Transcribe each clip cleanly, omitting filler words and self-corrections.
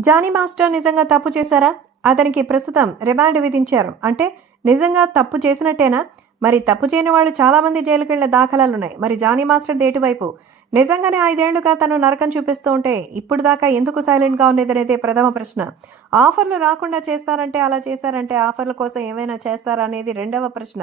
Johnny master నిజంగా తప్పు చేశారా? అతనికి ప్రస్తుతం రిమాండ్ విధించారు. అంటే నిజంగా తప్పు చేసినట్టేనా? మరి తప్పు చేయని వాళ్ళు చాలామంది జైలుకెళ్లే దాఖలాలున్నాయి. మరి జానీ మాస్టర్‌ది ఎటువైపు? నిజంగానే 5 ఏళ్లుగా తను నరకం చూపిస్తూ ఉంటే ఇప్పుడు దాకా ఎందుకు సైలెంట్‌గా ఉండేదనేదే ప్రథమ ప్రశ్న. ఆఫర్‌లు రాకుండా చేస్తారంటే అలా చేశారంటే ఆఫర్‌ల కోసం ఏమైనా చేస్తారా అనేది రెండవ ప్రశ్న.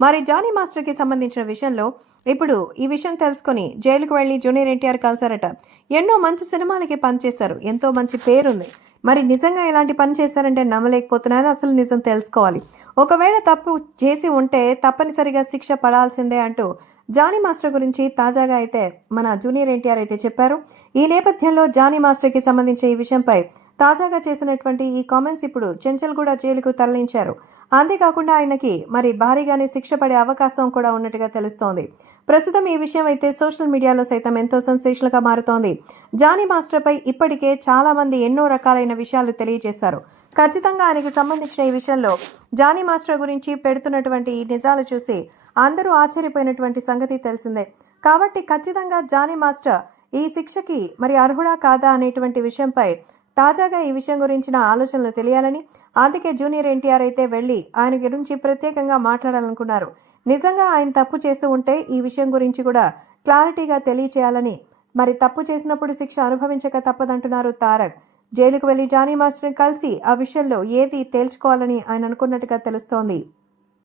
మరి జానీ మాస్టర్‌కి సంబంధించిన విషయంలో ఇప్పుడు ఈ విషయం తెలుసుకొని జైలుకు వెళ్లి జూనియర్ ఎన్టీఆర్ కలిసారట. ఎన్నో మంచి సినిమాలకి పనిచేశారు. ఎంతో మంచి పేరుంది. మరి నిజంగా ఇలాంటి పని చేశారంటే నమ్మలేకపోతున్నాను. అసలు నిజం తెలుసుకోవాలి. ఒకవేళ తప్పు చేసి ఉంటే తప్పనిసరిగా శిక్ష పడాల్సిందే అంటూ జానీ మాస్టర్ గురించి తాజాగా అయితే మన జూనియర్ ఎన్టీఆర్ అయితే చెప్పారు. ఈ నేపథ్యంలో జానీ మాస్టర్కి సంబంధించిన ఈ విషయంపై తాజాగా చేసినటువంటి ఈ కామెంట్స్ ఇప్పుడు చెంచల్గూడ జైలుకు తరలించారు. అంతేకాకుండా ఆయనకి మరి భారీగానే శిక్ష పడే అవకాశం కూడా ఉన్నట్టుగా తెలుస్తోంది. ప్రస్తుతం ఈ విషయం అయితే సోషల్ మీడియాలో సైతం ఎంతో సెన్సేషనల్గా మారుతోంది. జానీ మాస్టర్పై ఇప్పటికే చాలా మంది ఎన్నో రకాలైన విషయాలు తెలియజేశారు. ఖచ్చితంగా ఆయనకు సంబంధించిన ఈ విషయంలో జానీ మాస్టర్ గురించి పెడుతున్నటువంటి ఈ నిజాలు చూసి అందరూ ఆశ్చర్యపోయినటువంటి సంగతి తెలిసిందే. కాబట్టి ఖచ్చితంగా జానీ మాస్టర్ ఈ శిక్షకి మరి అర్హుడా కాదా అనేటువంటి విషయంపై తాజాగా ఈ విషయం గురించిన ఆలోచనలు తెలియాలని, అందుకే జూనియర్ ఎన్టీఆర్ అయితే వెళ్లి ఆయన గురించి ప్రత్యేకంగా మాట్లాడాలనుకున్నారు. నిజంగా ఆయన తప్పు చేస్తూ ఉంటే ఈ విషయం గురించి కూడా క్లారిటీగా తెలియచేయాలని, మరి తప్పు చేసినప్పుడు శిక్ష అనుభవించక తప్పదంటున్నారు తారక్. జైలుకు వెళ్లి జానీ మాస్టర్ని కలిసి ఆ విషయంలో ఏది తేల్చుకోవాలని ఆయన అనుకున్నట్టుగా తెలుస్తోంది.